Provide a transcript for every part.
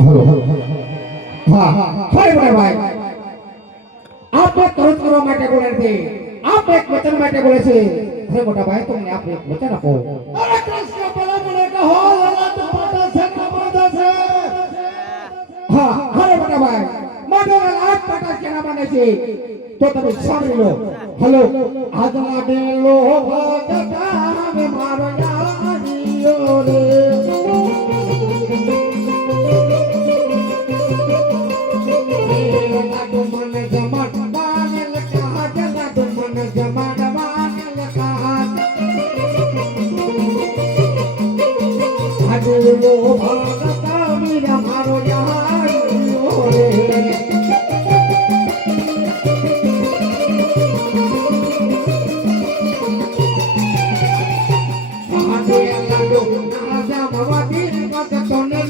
હલો હા ભાઈ ભાઈ આપ તો તરત કરવા માટે બોલે છે આપ એક વચન માટે બોલે છે હે મોટા ભાઈ તમને આપ એક વચન આપો અરે કૃષ્ણ પેલા મને કહો લલા તો મોટા છે કમાદા છે હા હરે મોટા ભાઈ મોટા લાખ પાટા કેના બને છે તો તમે સાંભળી લો હલો આજના ડેલો ભગતા મે મારો યાદિયો રે लो भगता मीरा मारो यारियो रे आगे लागो राजा भवानी भगतो ने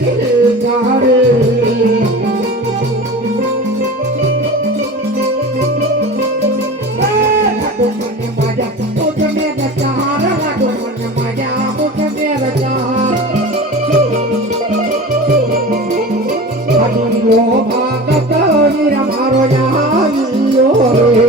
जारे लागो मन माया मुझ में चार लागो मन माया मुझ में चार लो भगत मीरा मारो यारियो रे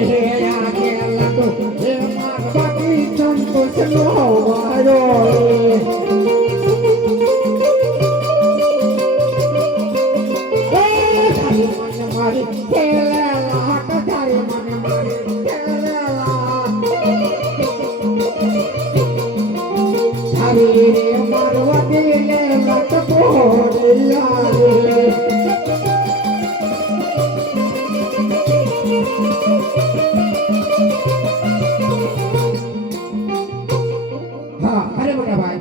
हे आगे लगो हे मारवाती चंको चलो वारो रे थारी मन मारी खेले लाट थारी मन मारी खेले लाट रे मारवाती ले लट पोरिया रे हाँ अरे मोटा भाई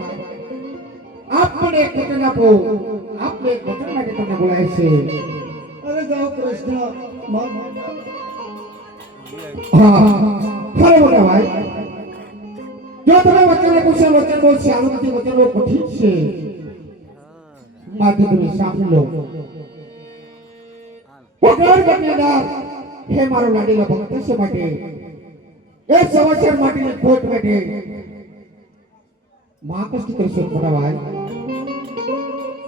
आपने एक वचन आपो आपने एक वचन માટે તમને બોલાય છે અરે જાઓ કૃષ્ણ હા અરે મોટા ભાઈ જો તમે વચન પૂછો વચન બોલશે આનું વચન લોકો ઠીક છે માથે તમે સાંભળી લો પોકાર કન્યાદાર હે મારો લાડીલો ભક્ત છે માટે એ સમાચાર માટેની ખોટ માટે માં કષ્ટ કરશો મોટા ભાઈ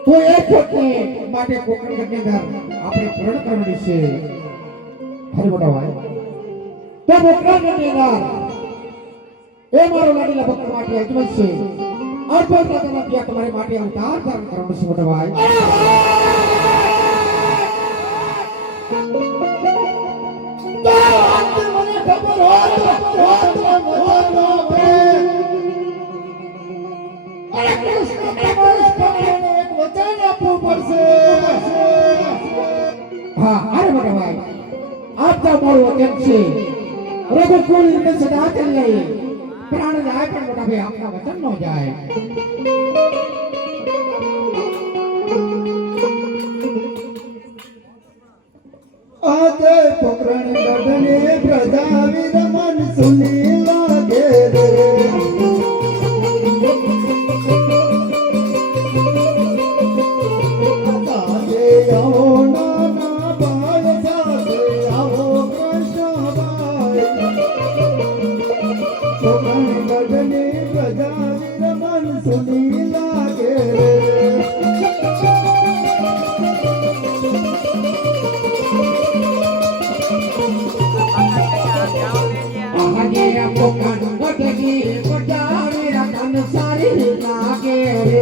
તો એ ખોટને માટે પોકાર કન્યાદાર આપણે પૂર્ણ કરવાની છે હરે મોટા ભાઈ તો પોકાર કન્યાદાર એ મારો લાડીલા ભક્ત માટે અજમત છે અર્પણ પ્રાર્થના કિયા તમારે માટે અવતાર ધારણ કરવાનો છે મોટા ભાઈ તો આજ મને ખબર હોત અરે કૃષ્ણ પ્રમાણ પકડીને એક વચન આપવું પડશે હા અરે મોટા ભાઈ આપતા મારું વચન છે રઘુકુલ ને સદા ચાલે પ્રાણ જાય પણ મોટા ભાઈ આપના વચન નો જાય આતે પોકરણ ગઢને પ્રજા વિરમન સુની લાગે રે સાથે આવો નાના બાળ સાથે આવો કૃષ્ણભાઈ પોકરણ ગઢને પ્રજા વિરમન સુની લાગે રે પોકણ ગઢની પ્રજા વિરમન સારી લાગે રે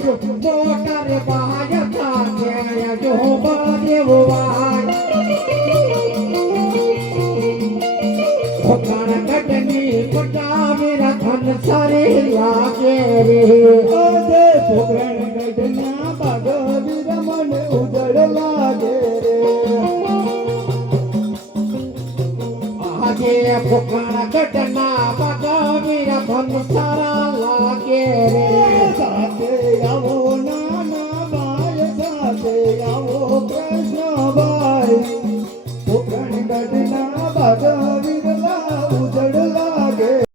મોટર બાય સાથે જો બાદેવ વાય પોકણ ગઢની પ્રજા વિરમન સારી લાગે રે આતે પોકરણ ગઢના બાગ વિરમન ઉજળ લાગે રે આજે પોકણ ગઢના બાગ વિરમન સારા લાગે રે સાથે આવો નાના બાય સાથે આવો કૃષ્ણભાઈ પોકરણ ગઢના બાગ વિરમન